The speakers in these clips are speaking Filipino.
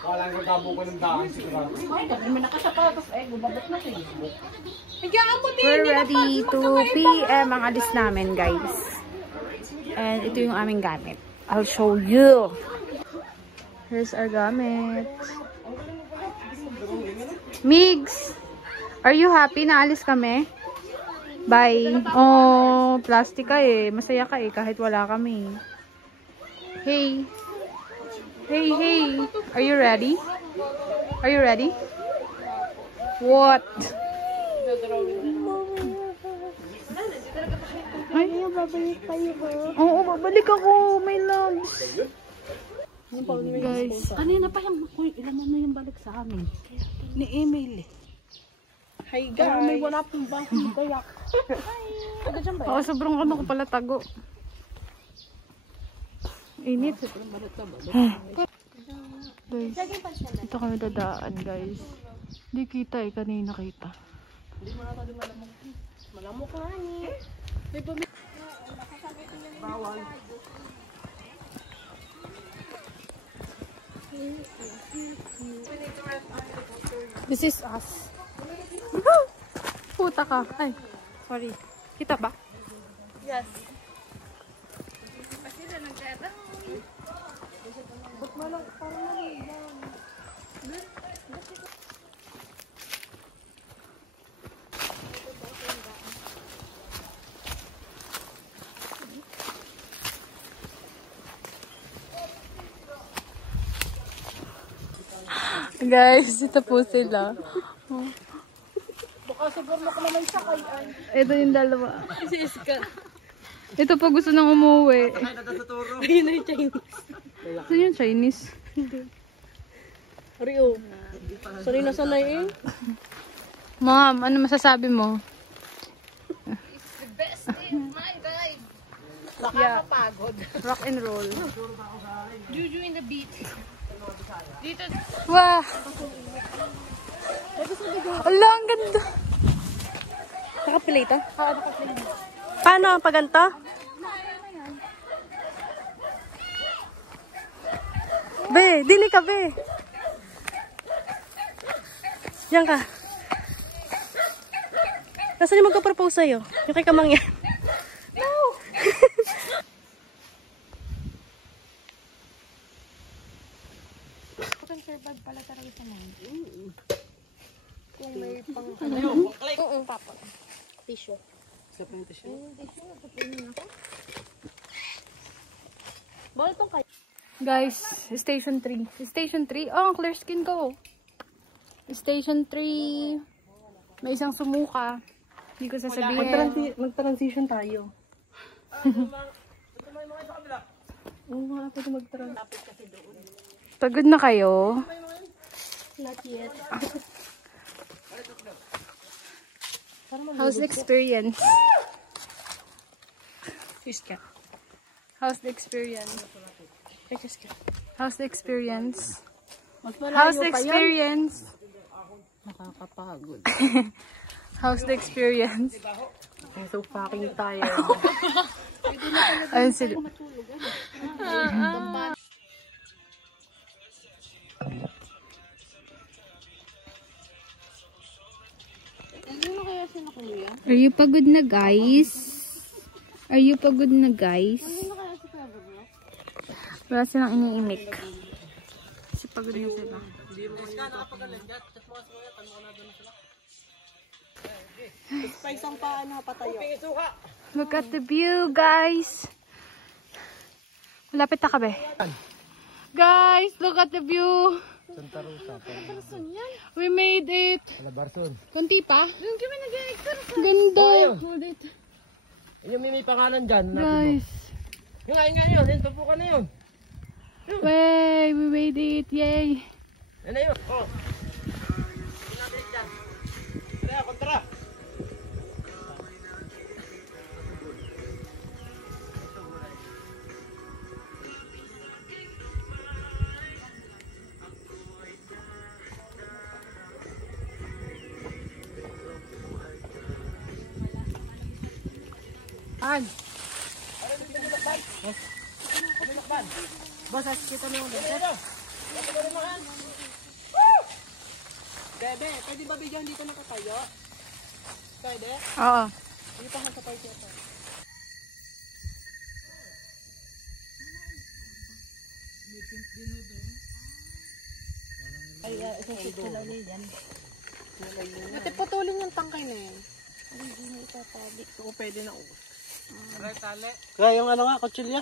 Walang nagtabo ko ng daan sigurado. Ay, kami man nakasapatos eh, gumabat na siya. We're ready to PM ang alis namin, guys. And ito yung aming gamit. I'll show you. Here's our gamit. Migs, are you happy na alis kami? Bye. Oh, plastic ka eh. Masaya ka eh kahit wala kami. Hey. Hey, hey. Are you ready? Are you ready? What? Ay, babalik tayo ba? Oo, babalik ako. My loves. Guys. Kanina pa yung ilan na yung balik sa amin. Ni Emil eh. Hi guys. May wala pong bakong kayak. Oo, sobrang ano ko pala tago. Init. Guys, ito kami dadaan, guys. Hindi kita eh, kanina kita. Hindi mo nata malamok. Malamok ka ni. Bawal. This is us. Puta ka. Ay, sorry. Kita ba? Yes. Kasi na nagdadaan. Ba't malang parang nalilang? Guys, ito po sila. Baka siguro ko naman siya kay Ay. Ito yung dalawa. Si Iska. Ito pa gusto nang umuwi. Ayun na yung Chinese. Saan yung Chinese? Rio. Sorry na sanay eh. Mom, ano masasabi mo? It's the best day of my life. Yeah. Nakakapagod. Rock and roll. Juju in the beach. Dito. Wah! Ala, ang ganda. Nakapilay ito? Oo, nakapilay. Paano pag ganito? Be, dili ka be. Diyan ka. Nasaan yung magka-propose sa'yo? Yung kay Kamang yan. No! Conservad pala talaga sa mga. Kung may pang... Oo, papa. Tissue. Sa pa yung tissue? Bawal tong kayo. Guys, Station 3. Station 3? Oh, ang clear skin ko. Station 3. May isang sumuka. Hindi ko sasabihin. Mag-transition tayo. Oo nga, pwede mag-transition. Pagod na kayo? Not yet. How's the experience? Fish ka. How's the experience? Fish ka. How's the experience? Mas How's malayo the pa yun. experience? Nakakapagod. How's the experience? I'm so fucking tired. Ayun sila. Are you pagod na, guys? Are you pagod na, guys? Wala silang iniimik. Kasi pagod na sila. Spice ang paano patayo. Look at the view, guys. Malapit na kami. Guys, look at the view. Santa Rosa. We made it. Labarson. Kunti pa. Ganda. Yung may pangalan dyan. Guys. Yung nga yun. Yung tupukan na yun. Way, we made it. Yay. Yan na yun. Oh. Pinabilis dyan. Tara, kontra. An. Boss, kita mo yung Bebe, pwede ba bigyan dito nakatayo? Pwede? Oo. Hindi pa sa party ito. Ay, isasip ko lang yan. Ate, putulin yung tangkay na yan. Hindi mo itatabi. Oo, pwede na. Kaya yung ano nga, kutsilya.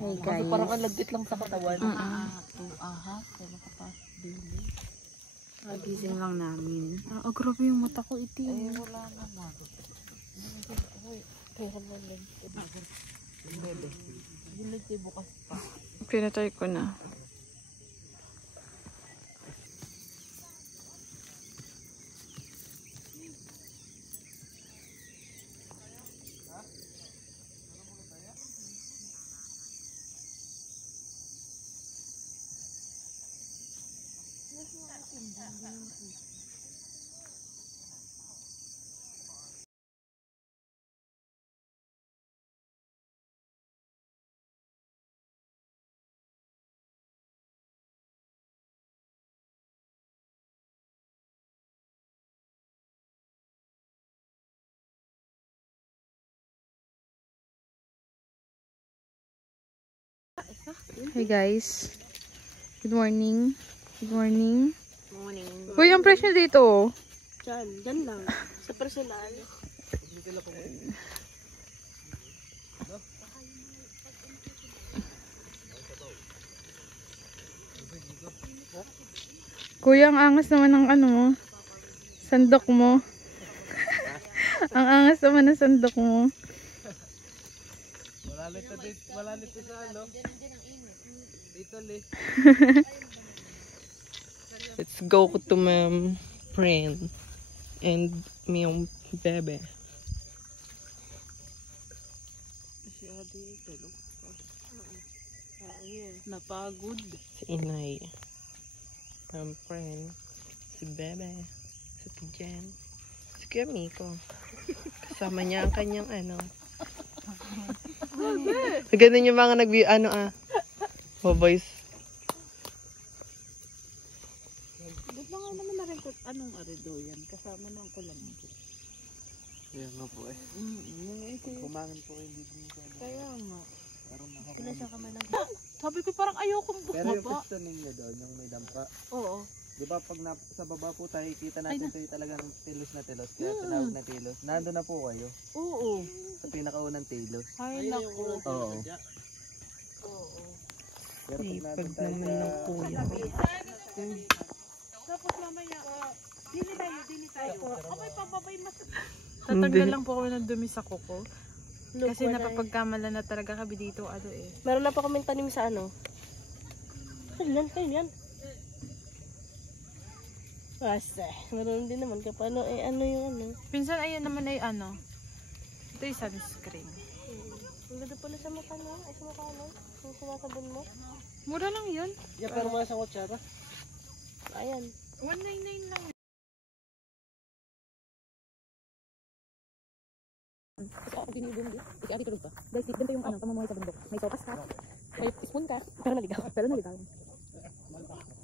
Hey Kasi parang ang lagdit lang sa katawan. Aha, kaya kapas bili. Gising lang namin. Grabe yung mata ko itim. Wala naman. Kaya naman lang. Bebe. Bilog tayo bukas pa. Pinatay ko na. Hey guys. Good morning. Good morning. Morning. Uy, ang presyo dito. Dyan lang. Sa personal. Kuya, ang angas naman ng ano mo. Sandok mo. Ang angas naman ng sandok mo. Malalit sa ano. Italy. Let's go to my friend and me yung bebe. Si Adi tulog. Napagod. Si Inay. My friend. Si Bebe. Si Tijan. Si Kuya Miko. Kasama niya ang kanyang ano. Ganun yung mga boys. Ba't ba nga naman na-record? Anong arido yan? Kasama ng kulambo. Kaya nga po eh. Kumangin po hindi din siya. Kaya nga. Parang Sila siya kamay ng... Sabi ko parang ayokong Pero yung bumaba. piston ninyo doon, yung may dampa. Oo. Di ba pag sa baba po tayo, kita natin ito yung talagang tilos na tilos. Kaya tinawag na tilos. Nandun na po kayo. Oo. Sa pinakaunang tilos. Ay, naku. Oo. Oo. Pero pag natin tayo sa... kuya. Tapos mamaya, dili tayo. Okay, pababay mas... Tatanggal lang po ako ng dumi sa kuko. Look, Kasi wala napapagkamala na talaga kami dito Meron na pa kami tanim sa ano. Kailan yan? Basta, meron din naman kapano ano yung ano. Pinsan ayun naman ay ano. Ito yung sunscreen. Ang ganda pala sa mukha mo. Ay, sa mukha mo. Yung sinasabon mo. Mura lang yun. Yeah, pero mga sa kutsara. Ayan. 199 lang. Kasi ako binibong din. Kasi ati tulog pa. Guys, ganito yung ano, pamumuhay sa bundok. May sopas ka. May spoon ka. Pero naligaw.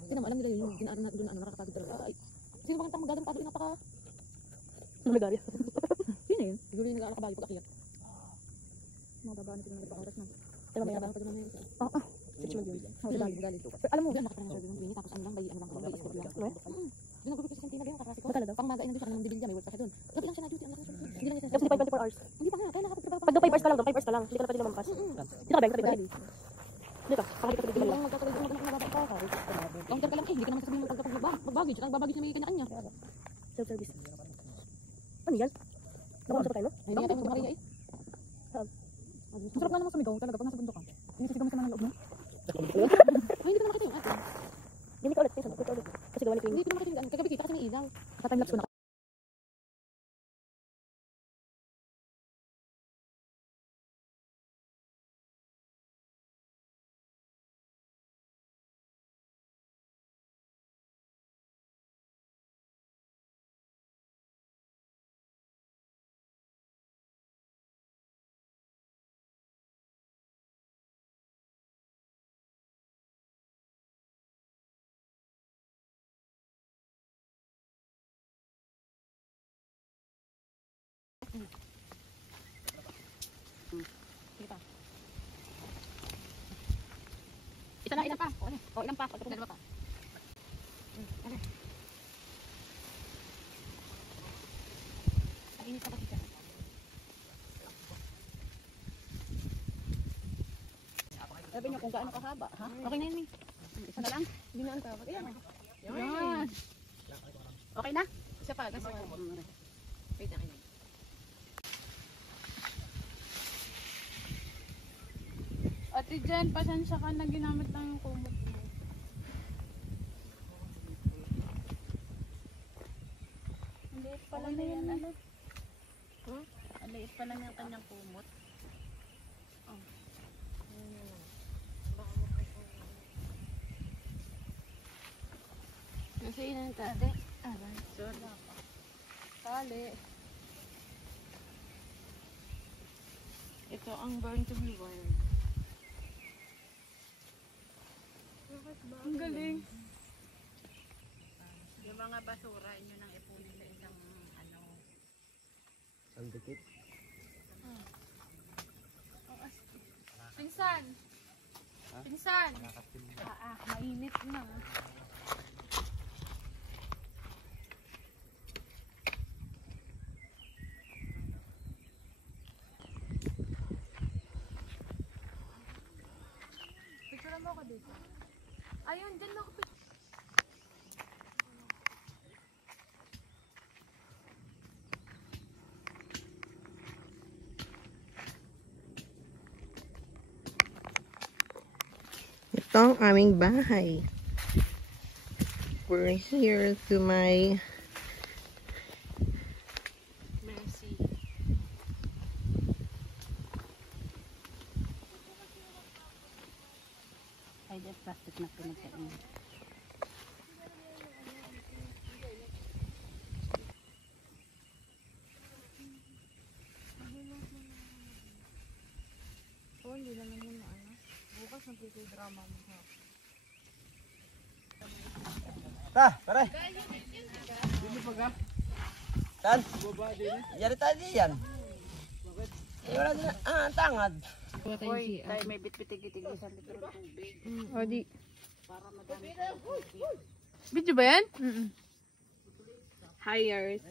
Hindi naman alam nila yun. Yung ginaano na doon nakakapagod talaga. Ay, sino bang tang magdadang pagod napaka... Namagarya. Sino yun? Siguro yung nag-aakabagi pag-akiyat. Mga babaan ito na nagpakaras na. Pero may nabang pa doon na yun. Oo. Si Chimag yun. Gali. Alam mo, yan nakatara na sa tapos ano lang, may sport lang. Doon nag-group sa kantina, kakasi ko. Pang maga, doon siya kanina bibilya, may work pa siya doon. Gabi lang siya na-duty, ang lakas siya. Hindi lang siya. Tapos hindi pa 24 hours. Hindi pa nga, kaya nakapagtrabaho pa. Pag 5 hours ka lang doon, 5 hours ka lang. Hindi ka na pwede naman pass. Dito ka ba? Dito, pakakita ka dito lang. Counter ka lang hindi ka naman sasabihin mag-baggage. Mag-baggage na may kanya-kanya. Self-service. Ano yan? Nakausap tayo, no? Hindi nga tayo mag-Maria eh. Masarap nga naman sumigaw talaga pag nasa bundok ka. Sinisisigaw mo sa mga loob mo. Ay, hindi ko na makita yung atin. Hindi ka ulit, kasi gawa ni Queen. Hindi ko na makita yung kagabi kita kasi may ilaw. Ka-timelapse ko na. Sige pa. Isa na, ilan pa? O, ano? O, ilan pa? O, dalawa pa. Ano? Ang init na kasi siya. Sabi niyo kung gaano kahaba, ha? Okay na yun, May. Isa na lang. Hindi na ang tawag. Ayan. Yan. Okay na? Isa pa. Kasi, wait na kayo. Ate Jen, pasensya ka na ginamit lang yung kumot mo. Ang liit pala na yan, ano? Ang liit pala ng kanyang kumot. Nasa yun ang tali. Tali. Ito ang burn to be wild. Ang galing. Yung mga basura, inyo nang ipunin sa isang ano. Ang dikit. Pinsan! Pinsan! Mainit na. Picture mo ako dito. Ayun, dyan ako. Ito ang aming bahay. We're here to my Mercy. Ay, dyan plastic na pinagkain. Oh, hindi naman yun na ano. Bukas nagkikidrama mo ha. Ta, pare. Dili pa ka? Tan? Yari tayo diyan. Bakit? Wala din. Ang tangad. Uy, tayo may bitbitig-itig isang litro ng tubig. O di. Para madami tayong tubig. Video ba yan? hires.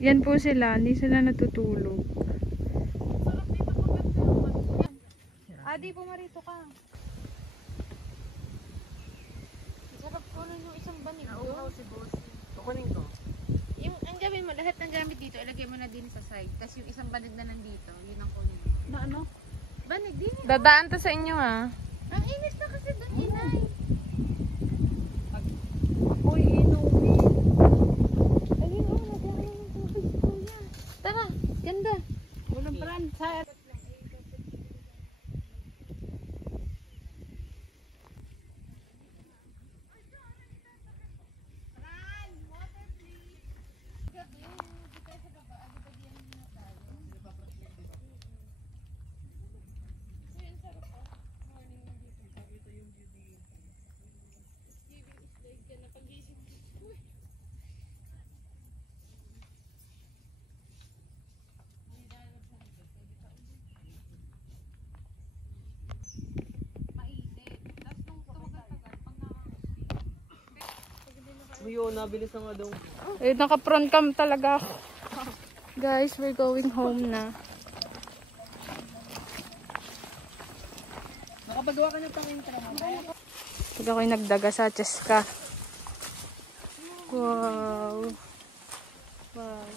Yan po sila, hindi sila natutulog. Adi, pumarito ka. Sarap po nun yung isang banig doon. Si boss. Kukunin ko. Yung, ang gawin mo, lahat ng gamit dito, ilagay mo na din sa side. Tapos yung isang banig na nandito, yun ang kunin. Na ano? Banig din. Dadaan to sa inyo ha. Ang inis na kasi doon, inay. Uy, inuwi. Ayun, oh, nagkaroon ng tubig, kuya. Tara, ganda. Walang pran. Sa Yun, nabilis na nga daw. Eh, naka-front cam talaga ako. Guys, we're going home na. Nakapagawa ka ng pang-intro. Pag ako'y nagdaga sa Cheska. Wow. Wow.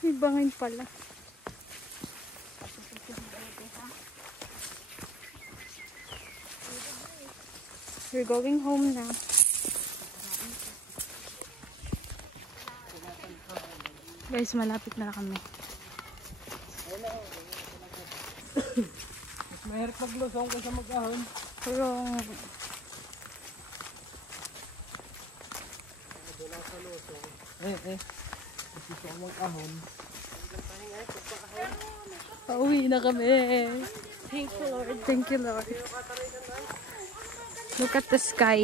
May bangin pala. We're going home na. Guys, malapit na kami. Mas mahirap maglusong kaysa mag-ahon. Pero, Gusto ko mag-ahon. pauwi na kami. Thank you, Lord. Thank you, Lord. Look at the sky.